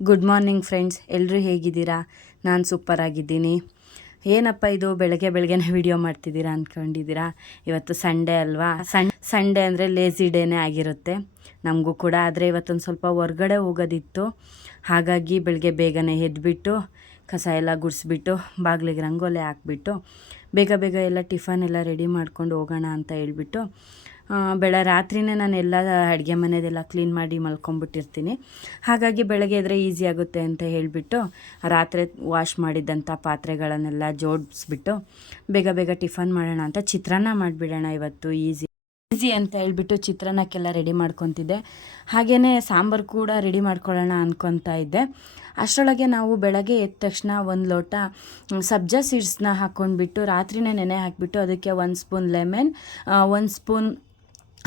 Good morning friends, ಎಲ್ಲರೂ ಹೇಗಿದ್ದೀರಾ? ನಾನು ಸೂಪರ್ ಆಗಿದ್ದೀನಿ. ಏನಪ್ಪ ಇದು ಬೆಳಗ್ಗೆ ಬೆಳಗ್ಗೆನೇ ವಿಡಿಯೋ ಮಾಡ್ತಿದ್ದೀರಾ ಅಂದ್ಕೊಂಡಿದ್ದೀರಾ? ಇವತ್ತು ಸಂಡೇ ಅಲ್ವಾ? ಸಂಡೇ ಅಂದರೆ ಲೇಸಿ ಡೇನೇ ಆಗಿರುತ್ತೆ ನಮಗೂ ಕೂಡ. ಆದರೆ ಇವತ್ತೊಂದು ಸ್ವಲ್ಪ ಹೊರ್ಗಡೆ ಹೋಗೋದಿತ್ತು, ಹಾಗಾಗಿ ಬೆಳಗ್ಗೆ ಬೇಗನೆ ಎದ್ದುಬಿಟ್ಟು ಕಸ ಎಲ್ಲ ಗುಡಿಸ್ಬಿಟ್ಟು ಬಾಗಿಲಿಗೆ ರಂಗೋಲಿ ಹಾಕ್ಬಿಟ್ಟು ಬೇಗ ಬೇಗ ಎಲ್ಲ ಟಿಫನ್ ಎಲ್ಲ ರೆಡಿ ಮಾಡ್ಕೊಂಡು ಹೋಗೋಣ ಅಂತ ಹೇಳ್ಬಿಟ್ಟು ರಾತ್ರಿನೇ ನಾನು ಎಲ್ಲ ಅಡುಗೆ ಮನೆಯದೆಲ್ಲ ಕ್ಲೀನ್ ಮಾಡಿ ಮಲ್ಕೊಂಬಿಟ್ಟಿರ್ತೀನಿ. ಹಾಗಾಗಿ ಬೆಳಗ್ಗೆ ಎದ್ರೆ ಈಸಿ ಆಗುತ್ತೆ ಅಂತ ಹೇಳಿಬಿಟ್ಟು ರಾತ್ರಿ ವಾಶ್ ಮಾಡಿದ್ದಂಥ ಪಾತ್ರೆಗಳನ್ನೆಲ್ಲ ಜೋಡಿಸ್ಬಿಟ್ಟು ಬೇಗ ಬೇಗ ಟಿಫನ್ ಮಾಡೋಣ ಅಂತ ಚಿತ್ರಾನ್ನ ಮಾಡಿಬಿಡೋಣ ಇವತ್ತು ಈಸಿ ಅಂತ ಹೇಳ್ಬಿಟ್ಟು ಚಿತ್ರಾನ್ನಕ್ಕೆಲ್ಲ ರೆಡಿ ಮಾಡ್ಕೊತಿದ್ದೆ. ಹಾಗೆಯೇ ಸಾಂಬಾರು ಕೂಡ ರೆಡಿ ಮಾಡ್ಕೊಳ್ಳೋಣ ಅಂದ್ಕೊತಾ ಇದ್ದೆ. ಅಷ್ಟರೊಳಗೆ ನಾವು ಬೆಳಗ್ಗೆ ಎದ್ದ ತಕ್ಷಣ ಒಂದು ಲೋಟ ಸಬ್ಜಾ ಸೀಡ್ಸ್ನ ಹಾಕ್ಕೊಂಡ್ಬಿಟ್ಟು ರಾತ್ರಿನೇ ನೆನೆ ಹಾಕಿಬಿಟ್ಟು ಅದಕ್ಕೆ 1 ಸ್ಪೂನ್ ಲೆಮನ್, 1 ಸ್ಪೂನ್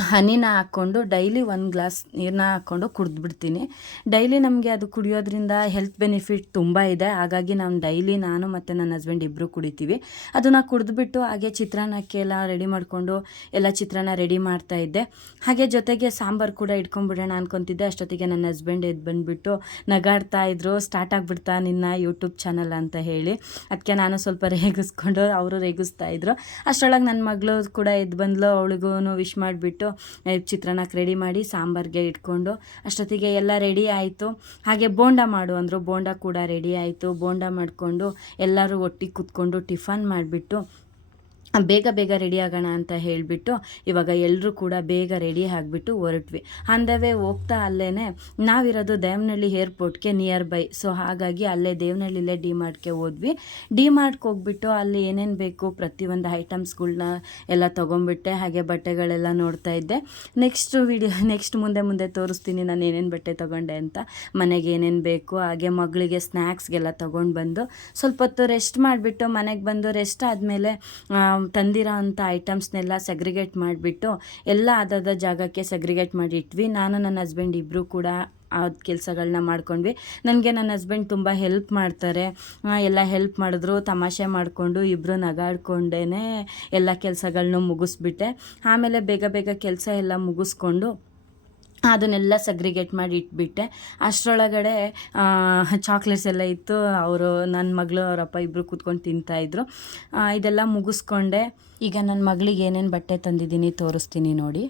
ಹನಿನ ಹಾಕ್ಕೊಂಡು ಡೈಲಿ 1 ಗ್ಲಾಸ್ ನೀರನ್ನ ಹಾಕ್ಕೊಂಡು ಕುಡಿದ್ಬಿಡ್ತೀನಿ. ಡೈಲಿ ನಮಗೆ ಅದು ಕುಡಿಯೋದ್ರಿಂದ ಹೆಲ್ತ್ ಬೆನಿಫಿಟ್ ತುಂಬ ಇದೆ. ಹಾಗಾಗಿ ನಾನು ಮತ್ತು ನನ್ನ ಹಸ್ಬೆಂಡ್ ಇಬ್ಬರು ಕುಡಿತೀವಿ. ಅದನ್ನು ಕುಡಿದ್ಬಿಟ್ಟು ಹಾಗೆ ಚಿತ್ರಾನ್ನಕ್ಕೆಲ್ಲ ರೆಡಿ ಮಾಡಿಕೊಂಡು ಎಲ್ಲ ಚಿತ್ರಾನ್ನ ರೆಡಿ ಮಾಡ್ತಾಯಿದ್ದೆ. ಹಾಗೆ ಜೊತೆಗೆ ಸಾಂಬಾರು ಕೂಡ ಇಟ್ಕೊಂಡ್ಬಿಡೋಣ ಅಂದ್ಕೊತಿದ್ದೆ. ಅಷ್ಟೊತ್ತಿಗೆ ನನ್ನ ಹಸ್ಬೆಂಡ್ ಎದ್ದು ಬಂದುಬಿಟ್ಟು ನಗಾಡ್ತಾ ಇದ್ರು, ಸ್ಟಾರ್ಟ್ ಆಗಿಬಿಡ್ತಾ ನಿನ್ನ ಯೂಟ್ಯೂಬ್ ಚಾನಲ್ ಅಂತ ಹೇಳಿ. ಅದಕ್ಕೆ ನಾನು ಸ್ವಲ್ಪ ರೇಗಿಸ್ಕೊಂಡು ಅವರು ರೇಗಿಸ್ತಾಯಿದ್ರು. ಅಷ್ಟರೊಳಗೆ ನನ್ನ ಮಗಳು ಕೂಡ ಎದ್ದು ಬಂದಳು. ಅವಳಿಗೂ ವಿಶ್ ಮಾಡಿಬಿಟ್ಟು ಚಿತ್ರಾನ್ನಕ್ಕೆ ರೆಡಿ ಮಾಡಿ ಸಾಂಬಾರಿಗೆ ಇಟ್ಕೊಂಡು ಅಷ್ಟೊತ್ತಿಗೆ ಎಲ್ಲ ರೆಡಿ ಆಯಿತು. ಹಾಗೆ ಬೋಂಡ ಮಾಡು ಅಂದರು, ಬೋಂಡ ಕೂಡ ರೆಡಿ ಆಯಿತು. ಬೋಂಡ ಮಾಡಿಕೊಂಡು ಎಲ್ಲರೂ ಒಟ್ಟಿಗೆ ಕೂತ್ಕೊಂಡು ಟಿಫನ್ ಮಾಡಿಬಿಟ್ಟು ಬೇಗ ಬೇಗ ರೆಡಿ ಆಗೋಣ ಅಂತ ಹೇಳಿಬಿಟ್ಟು ಇವಾಗ ಎಲ್ಲರೂ ಕೂಡ ಬೇಗ ರೆಡಿ ಆಗಿಬಿಟ್ಟು ಹೊರಟ್ವಿ. ಅಂದವೇ ಹೋಗ್ತಾ ಅಲ್ಲೇ ನಾವಿರೋದು ದೇವನಹಳ್ಳಿ ಏರ್ಪೋರ್ಟ್ಗೆ ನಿಯರ್ ಬೈ. ಸೊ ಹಾಗಾಗಿ ಅಲ್ಲೇ ದೇವನಹಳ್ಳಿಲೇ ಡಿ ಮಾರ್ಟ್ಗೆ ಹೋದ್ವಿ. ಡಿ ಮಾರ್ಟ್ಗೆ ಹೋಗ್ಬಿಟ್ಟು ಅಲ್ಲಿ ಏನೇನು ಬೇಕು ಪ್ರತಿಯೊಂದು ಐಟಮ್ಸ್ಗಳ್ನ ಎಲ್ಲ ತೊಗೊಂಡ್ಬಿಟ್ಟೆ. ಹಾಗೆ ಬಟ್ಟೆಗಳೆಲ್ಲ ನೋಡ್ತಾ ಇದ್ದೆ. ನೆಕ್ಸ್ಟ್ ಮುಂದೆ ತೋರಿಸ್ತೀನಿ ನಾನು ಏನೇನು ಬಟ್ಟೆ ತೊಗೊಂಡೆ ಅಂತ, ಮನೆಗೆ ಏನೇನು ಬೇಕು. ಹಾಗೆ ಮಗಳಿಗೆ ಸ್ನ್ಯಾಕ್ಸ್ಗೆಲ್ಲ ತೊಗೊಂಡು ಬಂದು ಸ್ವಲ್ಪ ಹೊತ್ತು ರೆಸ್ಟ್ ಮಾಡಿಬಿಟ್ಟು ಮನೆಗೆ ಬಂದು ರೆಸ್ಟ್ ಆದಮೇಲೆ ತಂದಿರೋ ಅಂಥ ಐಟಮ್ಸ್ನೆಲ್ಲ ಸೆಗ್ರಿಗೇಟ್ ಮಾಡಿಬಿಟ್ಟು ಎಲ್ಲ ಆದಾದ ಜಾಗಕ್ಕೆ ಸೆಗ್ರಿಗೇಟ್ ಮಾಡಿ ಇಟ್ವಿ. ನಾನು ನನ್ನ ಹಸ್ಬೆಂಡ್ ಇಬ್ಬರು ಕೂಡ ಆ ಕೆಲಸಗಳನ್ನ ಮಾಡ್ಕೊಂಡ್ವಿ. ನನಗೆ ನನ್ನ ಹಸ್ಬೆಂಡ್ ತುಂಬ ಹೆಲ್ಪ್ ಮಾಡ್ತಾರೆ. ಎಲ್ಲ ಹೆಲ್ಪ್ ಮಾಡಿದ್ರು, ತಮಾಷೆ ಮಾಡಿಕೊಂಡು ಇಬ್ಬರು ನಗಾಡ್ಕೊಂಡೇ ಎಲ್ಲ ಕೆಲಸಗಳನ್ನೂ ಮುಗಿಸ್ಬಿಟ್ಟೆ. ಆಮೇಲೆ ಬೇಗ ಬೇಗ ಕೆಲಸ ಎಲ್ಲ ಮುಗಿಸ್ಕೊಂಡು ಅದನ್ನೆಲ್ಲ ಸಗ್ರಿಗೇಟ್ ಮಾಡಿ ಇಟ್ಬಿಟ್ಟೆ. ಅಷ್ಟರೊಳಗಡೆ ಚಾಕ್ಲೇಟ್ಸ್ ಎಲ್ಲ ಇತ್ತು. ನನ್ನ ಮಗಳು ಅವರಪ್ಪ ಇಬ್ಬರು ಕೂತ್ಕೊಂಡು ತಿಂತಾಯಿದ್ರು. ಇದೆಲ್ಲ ಮುಗಿಸ್ಕೊಂಡೆ. ಈಗ ನನ್ನ ಮಗಳಿಗೆ ಏನೇನು ಬಟ್ಟೆ ತಂದಿದ್ದೀನಿ ತೋರಿಸ್ತೀನಿ ನೋಡಿ.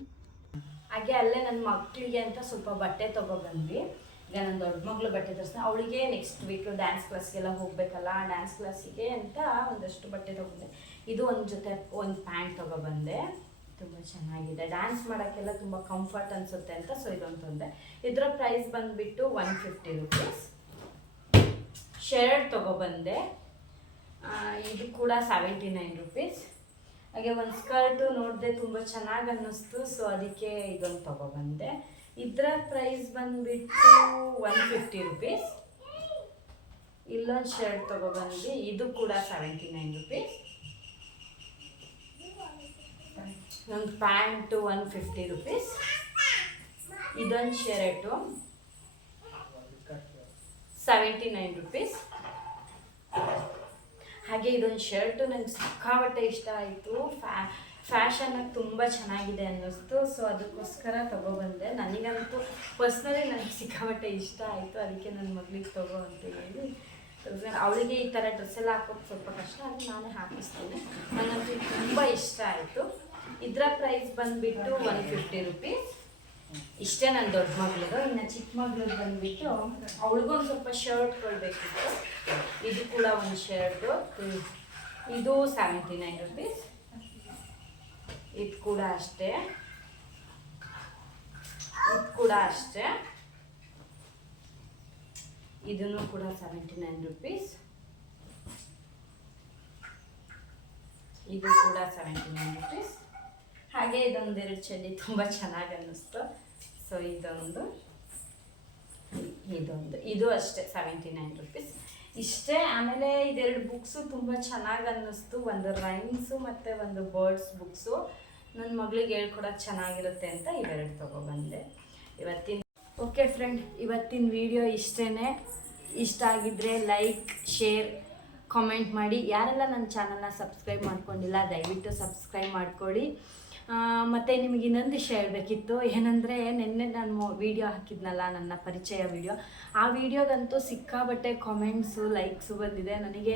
ಹಾಗೆ ಅಲ್ಲೇ ನನ್ನ ಮಕ್ಕಳಿಗೆ ಅಂತ ಸ್ವಲ್ಪ ಬಟ್ಟೆ ತೊಗೊಬಂದ್ವಿ. ಈಗ ನನ್ನ ದೊಡ್ಡ ಮಗಳು ಬಟ್ಟೆ ತರಿಸ್ತೀನಿ. ಅವಳಿಗೆ ನೆಕ್ಸ್ಟ್ ವೀಕ್ ಡ್ಯಾನ್ಸ್ ಕ್ಲಾಸ್ಗೆಲ್ಲ ಹೋಗಬೇಕಲ್ಲ, ಡ್ಯಾನ್ಸ್ ಕ್ಲಾಸಿಗೆ ಅಂತ ಒಂದಷ್ಟು ಬಟ್ಟೆ ತೊಗೊಂಡೆ. ಇದು ಒಂದು ಜೊತೆ ಒಂದು ಪ್ಯಾಂಟ್ ತೊಗೊಬಂದೆ. ತುಂಬ ಚೆನ್ನಾಗಿದೆ, ಡ್ಯಾನ್ಸ್ ಮಾಡೋಕ್ಕೆಲ್ಲ ತುಂಬ ಕಂಫರ್ಟ್ ಅನಿಸುತ್ತೆ ಅಂತ. ಸೊ ಇದೊಂದು ತಂದೆ. ಇದರ ಪ್ರೈಸ್ ಬಂದುಬಿಟ್ಟು 150 ರುಪೀಸ್. ಶರ್ಟ್ ತೊಗೊಬಂದೆ, ಇದು ಕೂಡ 79 ರುಪೀಸ್. ಹಾಗೆ ಒಂದು ಸ್ಕರ್ಟು ನೋಡಿದೆ, ತುಂಬ ಚೆನ್ನಾಗಿ ಅನ್ನಿಸ್ತು. ಸೊ ಅದಕ್ಕೆ ಇದೊಂದು ತೊಗೊಬಂದೆ. ಇದರ ಪ್ರೈಸ್ ಬಂದುಬಿಟ್ಟು 150 ರುಪೀಸ್. ಇಲ್ಲೊಂದು ಶರ್ಟ್ ತೊಗೊಬಂದು, ಇದು ಕೂಡ 79 ರುಪೀಸ್. ಒಂದು ಪ್ಯಾಂಟು 150 ರುಪೀಸ್. ಇದೊಂದು ಶರ್ಟು 79 ರುಪೀಸ್. ಹಾಗೆ ಇದೊಂದು ಶರ್ಟು ನನಗೆ ಸಿಕ್ಕಾಪಟ್ಟೆ ಇಷ್ಟ ಆಯಿತು. ಫ್ಯಾಷನಾಗಿ ತುಂಬ ಚೆನ್ನಾಗಿದೆ ಅನ್ನಿಸ್ತು. ಸೊ ಅದಕ್ಕೋಸ್ಕರ ತೊಗೊಬಂದೆ. ನನಗಂತೂ ಪರ್ಸ್ನಲಿ ನನಗೆ ಸಿಕ್ಕಾಪಟ್ಟೆ ಇಷ್ಟ ಆಯಿತು. ಅದಕ್ಕೆ ನನ್ನ ಮಗಳಿಗೆ ತೊಗೋ ಅಂತ ಹೇಳಿ ಅವಳಿಗೆ ಈ ಥರ ಡ್ರೆಸ್ ಎಲ್ಲ ಹಾಕೋಕ್ಕೆ ಸ್ವಲ್ಪ ಕಷ್ಟ, ಅದು ನಾನೇ ಹಾಕಿಸ್ತೀನಿ. ನನಗಂತೂ ತುಂಬ ಇಷ್ಟ ಆಯಿತು. ಇದರ ಪ್ರೈಸ್ ಬಂದುಬಿಟ್ಟು 150 ರುಪೀಸ್. ಇಷ್ಟೇ ನನ್ನ ದೊಡ್ಡ ಮಗಳದು. ಇನ್ನು ಚಿಕ್ಕ ಮಗಳದ್ದು ಬಂದುಬಿಟ್ಟು ಅವಳಿಗೊಂದು ಸ್ವಲ್ಪ ಶರ್ಟ್ ಕೊಡಬೇಕಿತ್ತು. ಇದು ಕೂಡ ಒಂದು ಶರ್ಟು, ಇದು 79 ರುಪೀಸ್. ಇದು ಕೂಡ ಅಷ್ಟೇ, ಇದನ್ನು ಕೂಡ 79 ರುಪೀಸ್. ಇದು ಕೂಡ 79 ರುಪೀಸ್. ಹಾಗೆ ಇದೊಂದೆರಡು ಚಡ್ಡಿ ತುಂಬ ಚೆನ್ನಾಗಿ ಅನ್ನಿಸ್ತು. ಸೊ ಇದು ಅಷ್ಟೇ 79 ರುಪೀಸ್. ಇಷ್ಟೇ. ಆಮೇಲೆ ಇದೆರಡು ಬುಕ್ಸು ತುಂಬ ಚೆನ್ನಾಗಿ ಅನ್ನಿಸ್ತು. ಒಂದು ರೈಮ್ಸು ಮತ್ತು ಒಂದು ಬರ್ಡ್ಸ್ ಬುಕ್ಸು. ನನ್ನ ಮಗಳಿಗೆ ಹೇಳ್ಕೊಡೋಕ್ಕೆ ಚೆನ್ನಾಗಿರುತ್ತೆ ಅಂತ ಇವೆರಡು ತೊಗೊಬಂದೆ. ಓಕೆ ಫ್ರೆಂಡ್, ಇವತ್ತಿನ ವಿಡಿಯೋ ಇಷ್ಟೇ. ಇಷ್ಟ ಆಗಿದ್ದರೆ ಲೈಕ್, ಶೇರ್, ಕಾಮೆಂಟ್ ಮಾಡಿ. ಯಾರೆಲ್ಲ ನನ್ನ ಚಾನಲ್ನ ಸಬ್ಸ್ಕ್ರೈಬ್ ಮಾಡ್ಕೊಂಡಿಲ್ಲ ದಯವಿಟ್ಟು ಸಬ್ಸ್ಕ್ರೈಬ್ ಮಾಡ್ಕೊಳ್ಳಿ. ಮತ್ತು ನಿಮಗೆ ಇನ್ನೊಂದು ವಿಷಯ ಹೇಳಬೇಕಿತ್ತು. ಏನಂದರೆ ನಿನ್ನೆ ನಾನು ವೀಡಿಯೋ ಹಾಕಿದ್ನಲ್ಲ, ನನ್ನ ಪರಿಚಯ ವೀಡಿಯೋ, ಆ ವಿಡಿಯೋಗಂತೂ ಸಿಕ್ಕಾಬಟ್ಟೆ ಕಾಮೆಂಟ್ಸು ಲೈಕ್ಸು ಬಂದಿದೆ. ನನಗೆ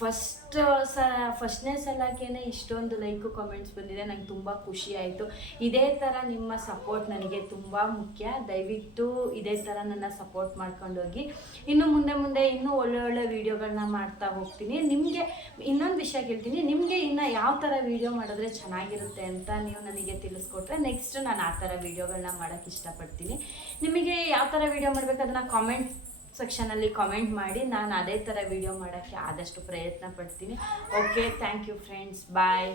ಫಸ್ಟ್ನೇ ಸಲಕ್ಕೇ ಇಷ್ಟೊಂದು ಲೈಕು ಕಾಮೆಂಟ್ಸ್ ಬಂದಿದೆ. ನಂಗೆ ತುಂಬ ಖುಷಿ ಆಯಿತು. ಇದೇ ಥರ ನಿಮ್ಮ ಸಪೋರ್ಟ್ ನನಗೆ ತುಂಬ ಮುಖ್ಯ. ದಯವಿಟ್ಟು ಇದೇ ಥರ ನನ್ನ ಸಪೋರ್ಟ್ ಮಾಡ್ಕೊಂಡೋಗಿ. ಇನ್ನು ಮುಂದೆ ಇನ್ನೂ ಒಳ್ಳೆ ವೀಡಿಯೋಗಳನ್ನ ಮಾಡ್ತಾ ಹೋಗ್ತೀನಿ. ನಿಮಗೆ ಇನ್ನೊಂದು ವಿಷಯ ಕೇಳ್ತೀನಿ, ನಿಮಗೆ ಇನ್ನು ಯಾವ ಥರ ವೀಡಿಯೋ ಮಾಡಿದ್ರೆ ಚೆನ್ನಾಗಿರುತ್ತೆ ಅಂತ ನೀವು ನನಗೆ ತಿಳಿಸ್ಕೊಟ್ರೆ ನೆಕ್ಸ್ಟ್ ನಾನು ಆ ಥರ ವೀಡಿಯೋಗಳನ್ನ ಮಾಡೋಕ್ಕೆ ಇಷ್ಟಪಡ್ತೀನಿ. ನಿಮಗೆ ಯಾವ ಥರ ವೀಡಿಯೋ ಮಾಡಬೇಕು ಅದನ್ನು ಕಾಮೆಂಟ್ ಸೆಕ್ಷನಲ್ಲಿ ಕಾಮೆಂಟ್ ಮಾಡಿ. ನಾನು ಅದೇ ಥರ ವೀಡಿಯೋ ಮಾಡೋಕ್ಕೆ ಆದಷ್ಟು ಪ್ರಯತ್ನ ಪಡ್ತೀನಿ. Okay, thank you friends, bye.